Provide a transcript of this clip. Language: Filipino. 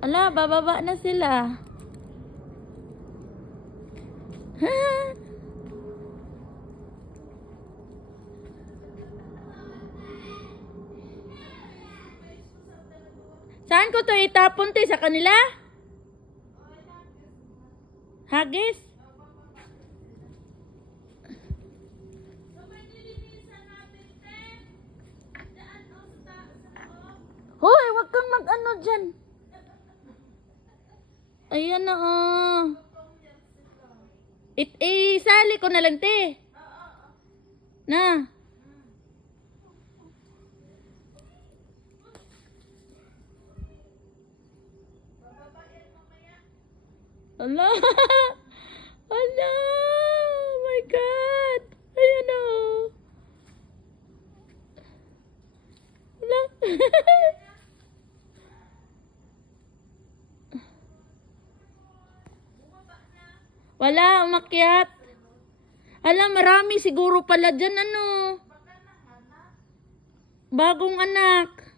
Ala, bababa na sila. Saan ko to itapon te? Sa kanila? Hagis? Hoy, wag kang mag-ano dyan. Ayan na oh. Sali ko na lang te. Na. Ala. Ala. Oh my God. Ayan o. Ala. Wala, umakyat. Ala, marami siguro pala dyan, ano. Bagong anak.